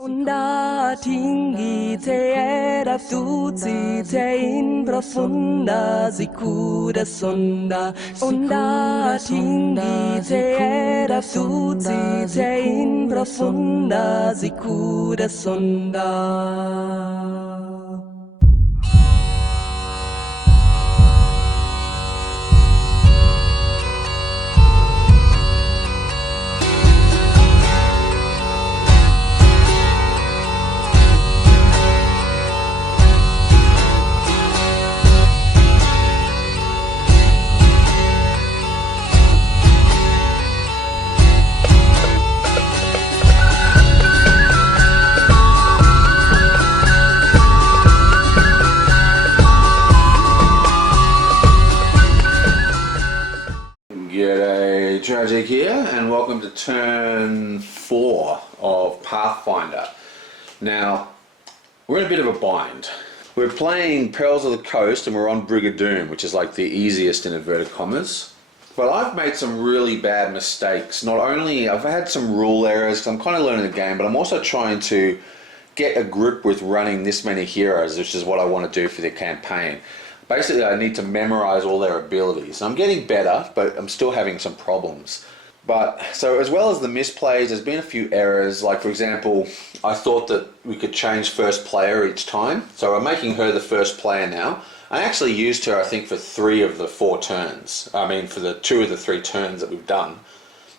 Onda tingi te era tuzi te in profunda sicura sonda. Onda tingi te era tuzi te in profunda sicura sonda. G'day, Tragic here, and welcome to turn 4 of Pathfinder. Now, we're in a bit of a bind. We're playing Perils of the Coast and we're on Brigandoom, which is like the easiest in inverted commas. But I've made some really bad mistakes. Not only, I've had some rule errors, because I'm kind of learning the game, but I'm also trying to get a grip with running this many heroes, which is what I want to do for the campaign. Basically, I need to memorize all their abilities. I'm getting better, but I'm still having some problems. But, so as well as the misplays, there's been a few errors. Like, for example, I thought that we could change first player each time. So I'm making her the first player now. I actually used her, I think, for 3 of the 4 turns. I mean, for the 2 of the 3 turns that we've done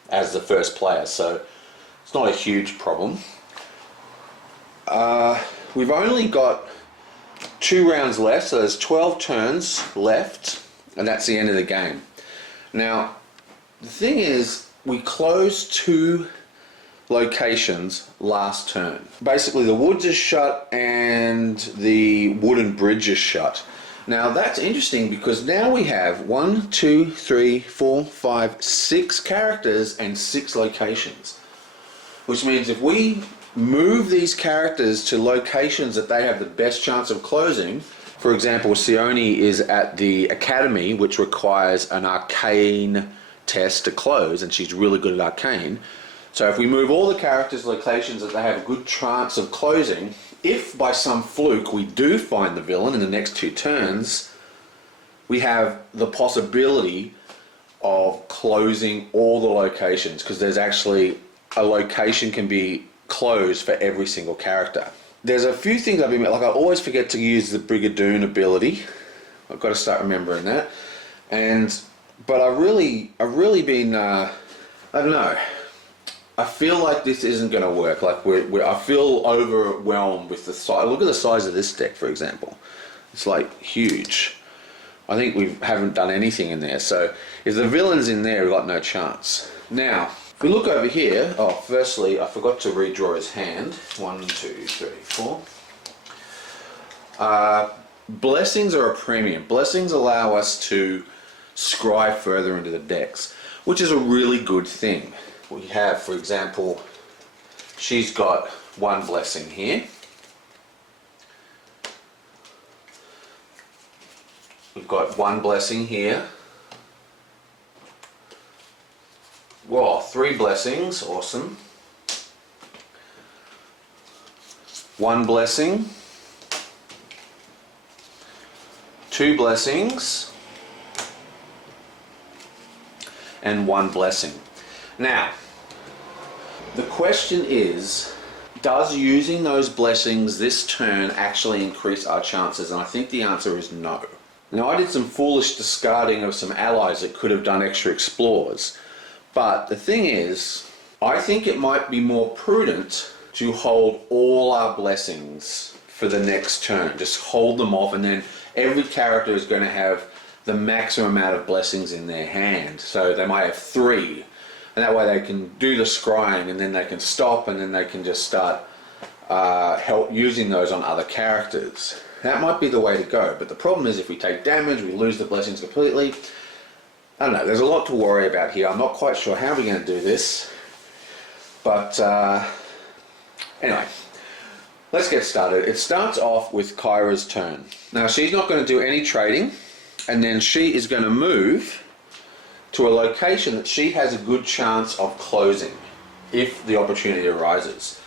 as the first player. So it's not a huge problem. We've only got 2 rounds left, so there's 12 turns left, and that's the end of the game. Now, the thing is, we closed 2 locations last turn. Basically, the woods is shut and the wooden bridge is shut. Now, that's interesting because now we have 1, 2, 3, 4, 5, 6 characters and 6 locations. Which means if we move these characters to locations that they have the best chance of closing. For example, Sione is at the academy, which requires an arcane test to close, and she's really good at arcane. So if we move all the characters to locations that they have a good chance of closing, if by some fluke we do find the villain in the next 2 turns, we have the possibility of closing all the locations, because there's actually a location can be closed for every single character. There's a few things I've been, like I always forget to use the Brigandoom ability. I've got to start remembering that. But I've really been, I don't know. I feel like this isn't going to work. Like I feel overwhelmed with the size. Look at the size of this deck, for example. It's like huge. I think we haven't done anything in there. So if the villain's in there, we've got no chance. Now, if we look over here, firstly, I forgot to redraw his hand. 1, 2, 3, 4. Blessings are a premium. Blessings allow us to scry further into the decks, which is a really good thing. We have, for example, she's got 1 blessing here. We've got 1 blessing here. Whoa, 3 blessings, awesome. 1 blessing. 2 blessings. And 1 blessing. Now, the question is, does using those blessings this turn actually increase our chances? And I think the answer is no. Now, I did some foolish discarding of some allies that could have done extra explores. But the thing is, I think it might be more prudent to hold all our blessings for the next turn. Just hold them off, and then every character is going to have the maximum amount of blessings in their hand. So they might have 3, and that way they can do the scrying, and then they can stop, and then they can just start using those on other characters. That might be the way to go, but the problem is if we take damage, we lose the blessings completely. I don't know, there's a lot to worry about here. I'm not quite sure how we're going to do this. But anyway, let's get started. It starts off with Kyra's turn. Now she's not going to do any trading, and then she is going to move to a location that she has a good chance of closing if the opportunity arises.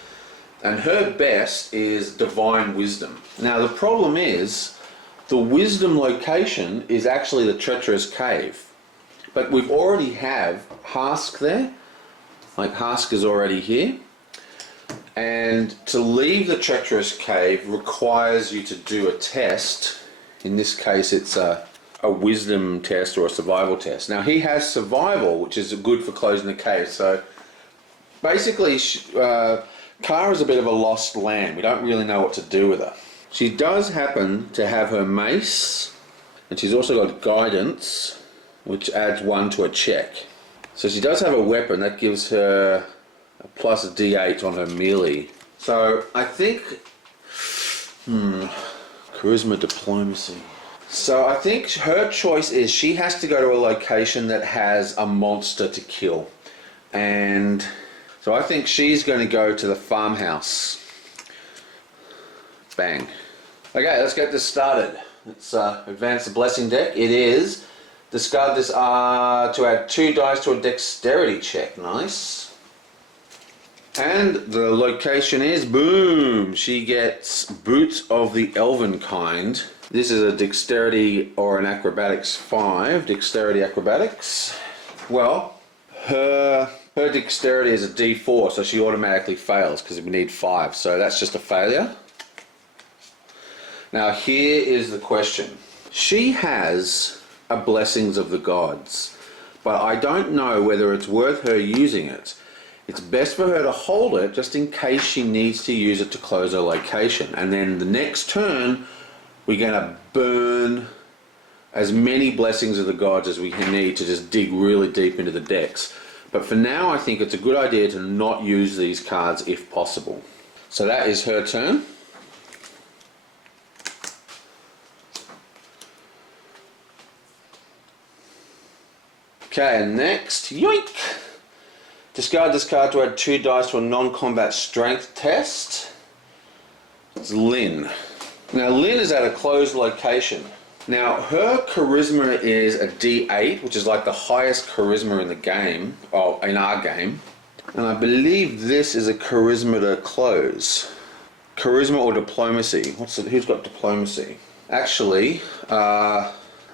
And her best is Divine Wisdom. Now the problem is, the Wisdom location is actually the Treacherous Cave. But we've already have Hask there. Like Hask is already here. And to leave the Treacherous Cave requires you to do a test. In this case it's a Wisdom test or a Survival test. Now he has Survival, which is good for closing the cave. So basically Kara's a bit of a lost lamb. We don't really know what to do with her. She does happen to have her mace, and she's also got guidance, which adds 1 to a check. So she does have a weapon that gives her a plus D8 on her melee. So I think, charisma, diplomacy. So I think her choice is she has to go to a location that has a monster to kill. And so I think she's going to go to the farmhouse. Bang. Okay, let's get this started. Let's advance the blessing deck. It is discard this to add 2 dice to a dexterity check. Nice. And the location is, boom, she gets Boots of the Elven Kind. This is a dexterity or an acrobatics 5. Dexterity acrobatics. Well, her dexterity is a D4, so she automatically fails because we need 5. So that's just a failure. Now here is the question. She has a Blessings of the Gods, but I don't know whether it's worth her using it. It's best for her to hold it just in case she needs to use it to close her location. And then the next turn, we're going to burn as many Blessings of the Gods as we need to just dig really deep into the decks. But for now, I think it's a good idea to not use these cards if possible. So that is her turn. Okay, and next, yoink! Discard this card to add 2 dice to a non-combat strength test. It's Lynn. Now Lynn is at a closed location. Now her charisma is a D8, which is like the highest charisma in the game, or in our game. And I believe this is a charisma to close. Charisma or diplomacy. Who's got diplomacy? Actually,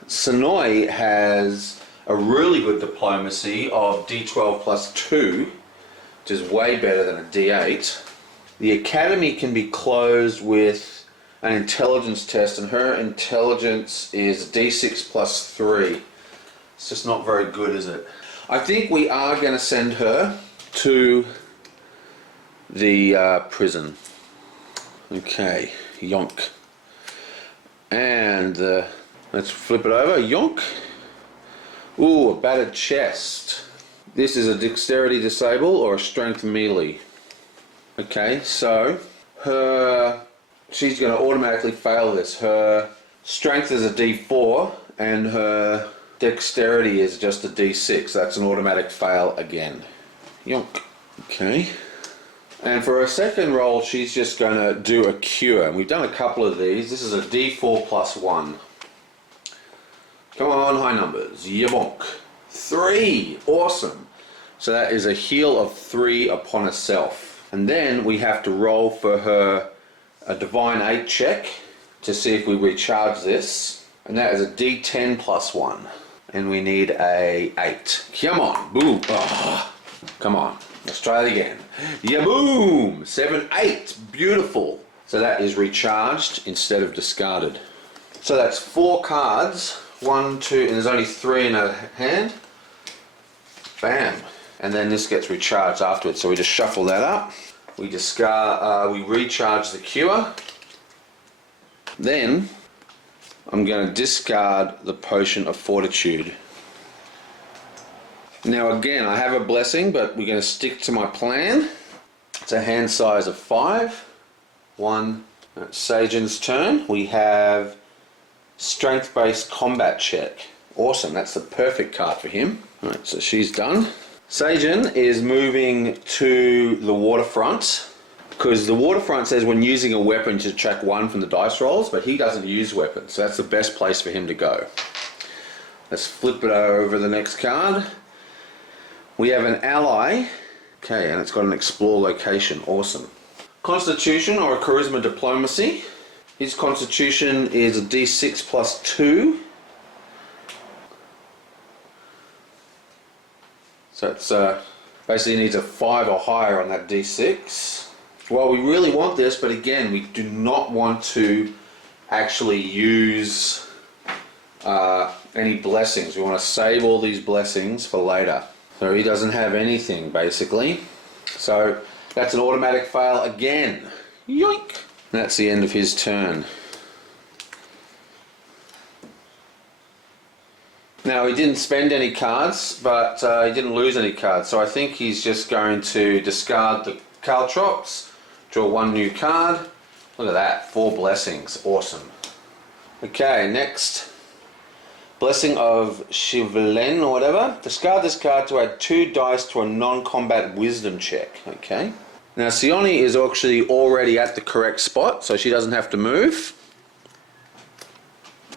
Sonoy has a really good diplomacy of D12 plus 2, which is way better than a D8. The academy can be closed with an intelligence test, and her intelligence is D6 plus 3. It's just not very good, is it? I think we are going to send her to the prison. Okay, yonk. And let's flip it over, yonk. Ooh, a battered chest. This is a dexterity disable or a strength melee. Okay, so she's going to automatically fail this. Her strength is a D4 and her dexterity is just a D6. That's an automatic fail again. Yonk. Okay. And for her second roll, she's just going to do a cure. And we've done a couple of these. This is a D4 plus 1. Come on, high numbers. Yabonk. 3. Awesome. So that is a heal of 3 upon herself. And then we have to roll for her a Divine 8 check to see if we recharge this. And that is a D10 plus 1. And we need a 8. Come on. Boom. Oh, come on. Let's try it again. Yeah, boom. 7, 8. Beautiful. So that is recharged instead of discarded. So that's 4 cards. 1, 2, and there's only 3 in her hand. Bam. And then this gets recharged afterwards. So we just shuffle that up. We discard, we recharge the cure. Then I'm going to discard the Potion of Fortitude. Now again, I have a blessing, but we're going to stick to my plan. It's a hand size of 5. 1. It's Sajin's turn. We have strength-based combat check. Awesome, that's the perfect card for him. Alright, so she's done. Sajin is moving to the waterfront, because the waterfront says when using a weapon to subtract 1 from the dice rolls, but he doesn't use weapons, so that's the best place for him to go. Let's flip it over the next card. We have an ally. Okay, and it's got an explore location. Awesome. Constitution or a Charisma Diplomacy. His Constitution is a D6 plus 2. So it's basically needs a 5 or higher on that D6. Well, we really want this, but again, we do not want to actually use any blessings. We want to save all these blessings for later. So he doesn't have anything, basically. So that's an automatic fail again. Yoink! That's the end of his turn. Now, he didn't spend any cards, but he didn't lose any cards. So I think he's just going to discard the Caltrops, draw 1 new card. Look at that, 4 blessings. Awesome. Okay, next. Blessing of Chivelen or whatever. Discard this card to add 2 dice to a non-combat wisdom check. Okay. Now, Sione is actually already at the correct spot, so she doesn't have to move.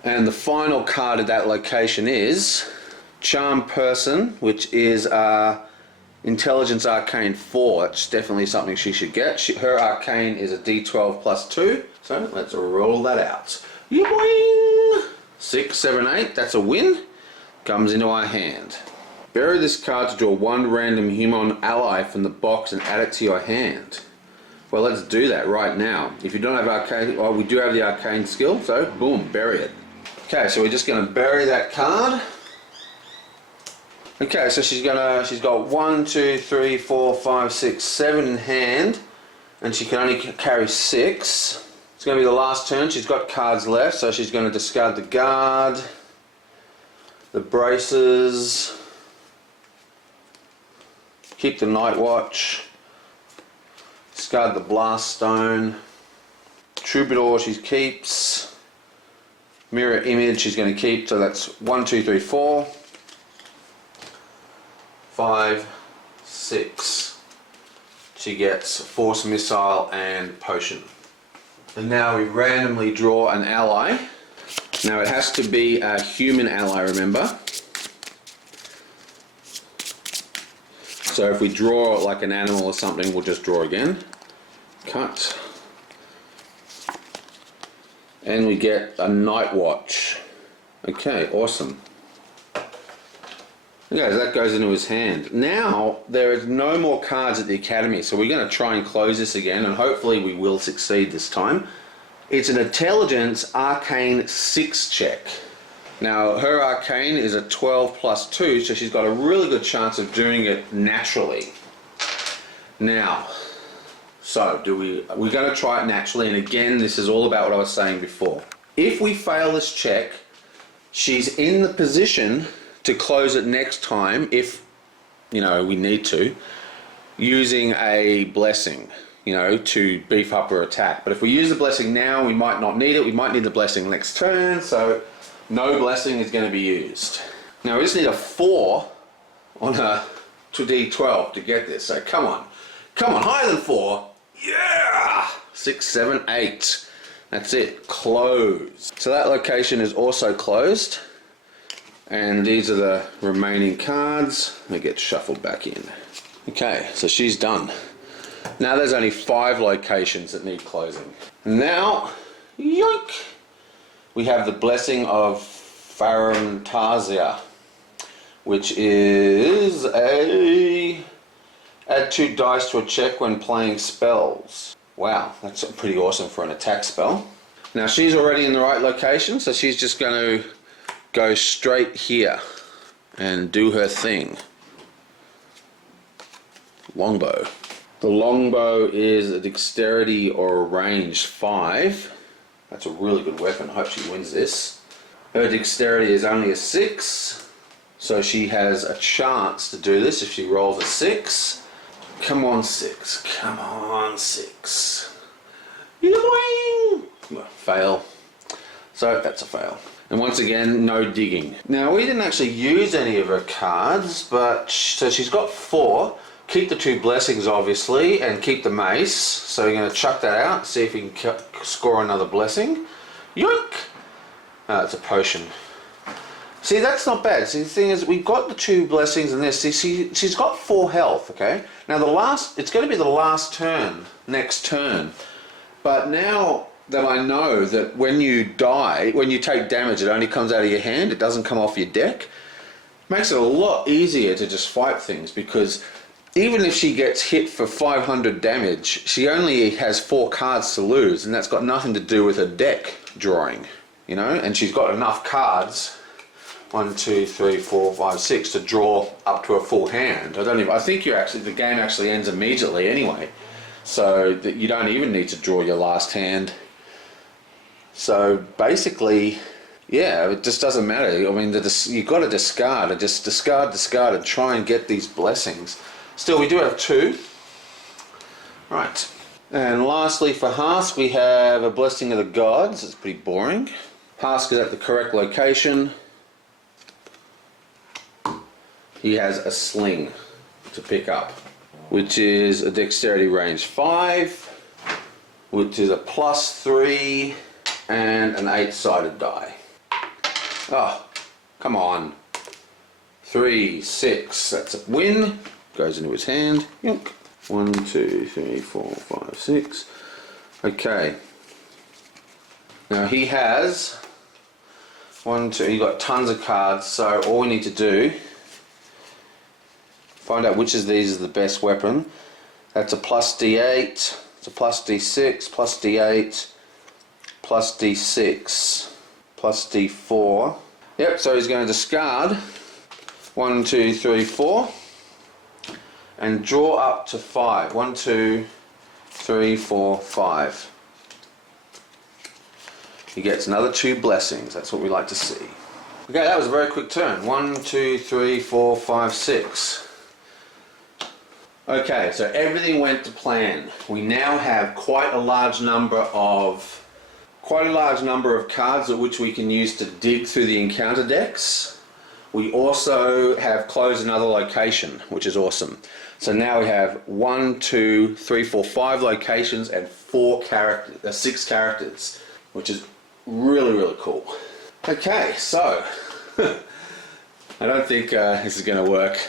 And the final card at that location is Charm Person, which is Intelligence Arcane 4. That's definitely something she should get. Her Arcane is a D12 plus 2. So let's roll that out. Yoing! 6, 7, 8. That's a win. Comes into our hand. Bury this card to draw 1 random human ally from the box and add it to your hand. Well, let's do that right now. If you don't have Arcane, well, we do have the Arcane skill, so boom, bury it. Okay, so we're just going to bury that card. Okay, so she's got 1, 2, 3, 4, 5, 6, 7 in hand, and she can only carry 6. It's going to be the last turn. She's got cards left, so she's going to discard the guard, the braces, keep the Night Watch, discard the Blast Stone, Troubadour she keeps. Mirror Image she's going to keep, so that's 1, 2, 3, 4, 5, 6. She gets Force Missile and Potion. And now we randomly draw an ally. Now it has to be a human ally, remember. So if we draw like an animal or something, we'll just draw again. Cut. And we get a Night Watch. Okay, awesome. Okay, so that goes into his hand. Now, there is no more cards at the Academy, so we're going to try and close this again, and hopefully we will succeed this time. It's an Intelligence Arcane 6 check. Now, her Arcane is a 12 plus 2, so she's got a really good chance of doing it naturally. Now, so, we're going to try it naturally, and again, this is all about what I was saying before. If we fail this check, she's in the position to close it next time if, we need to, using a blessing, to beef up her attack. But if we use the blessing now, we might not need it. We might need the blessing next turn, so no blessing is going to be used. Now, we just need a 4 on a 2d12 to get this, so come on, higher than 4. Yeah! 6, 7, 8. That's it. Closed. So that location is also closed. And these are the remaining cards. They get shuffled back in. Okay, so she's done. Now there's only 5 locations that need closing. Now, yoink! We have the Blessing of Pharantazia, which is add 2 dice to a check when playing spells. Wow, that's pretty awesome for an attack spell. Now she's already in the right location, so she's just going to go straight here and do her thing. Longbow. The longbow is a dexterity or a range 5. That's a really good weapon. I hope she wins this. Her dexterity is only a 6, so she has a chance to do this if she rolls a 6. Come on, 6. Come on, 6. Fail. So that's a fail. And once again, no digging. Now, we didn't actually use any of her cards, but so she's got 4. Keep the 2 blessings, obviously, and keep the mace. So we're going to chuck that out, see if we can score another blessing. Yoink! It's a potion. See, that's not bad. See, the thing is, we've got the 2 blessings and this. See, she's got 4 health, okay? Now, it's going to be the last turn, next turn. But now that I know that when you die, when you take damage, it only comes out of your hand, it doesn't come off your deck, makes it a lot easier to just fight things, because even if she gets hit for 500 damage, she only has 4 cards to lose, and that's got nothing to do with her deck drawing, you know? And she's got enough cards, 1, 2, 3, 4, 5, 6, to draw up to a full hand. I think the game actually ends immediately anyway, so that you don't even need to draw your last hand. So basically, yeah, it just doesn't matter. I mean, you've got to discard, just discard, and try and get these blessings. Still, we do have 2. Right. And lastly, for Hask, we have a Blessing of the Gods. It's pretty boring. Hask is at the correct location. He has a sling to pick up, which is a dexterity range 5, which is a +3, and an 8-sided die. Oh, come on. 3, 6, that's a win. Goes into his hand. Yonk. 1, 2, 3, 4, 5, 6. Okay. Now he has 1, 2, he got tons of cards, so all we need to do, find out which of these is the best weapon. That's a +D8, it's a +D6, +D8, +D6, +D4. Yep, so he's going to discard 1, 2, 3, 4 and draw up to 5. 1, 2, 3, 4, 5. He gets another 2 blessings. That's what we like to see. Okay, that was a very quick turn. 1, 2, 3, 4, 5, 6. Okay, so everything went to plan. We now have quite a large number of cards at which we can use to dig through the encounter decks. We also have closed another location, which is awesome. So now we have 1, 2, 3, 4, 5 locations and 6 characters, which is really, really cool. Okay, so I don't think this is going to work.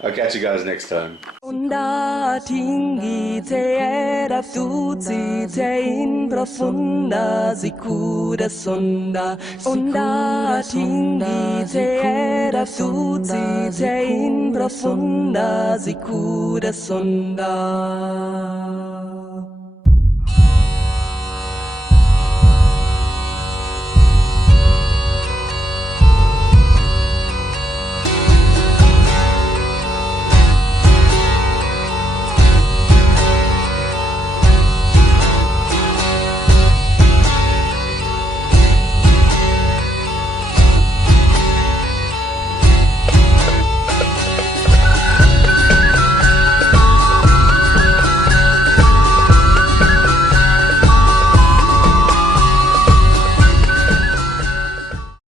I'll catch you guys next time. Onda tingi te era tuzi te in profunda sicura sonda. Onda tingi te era tuzi te in profunda sicura sonda.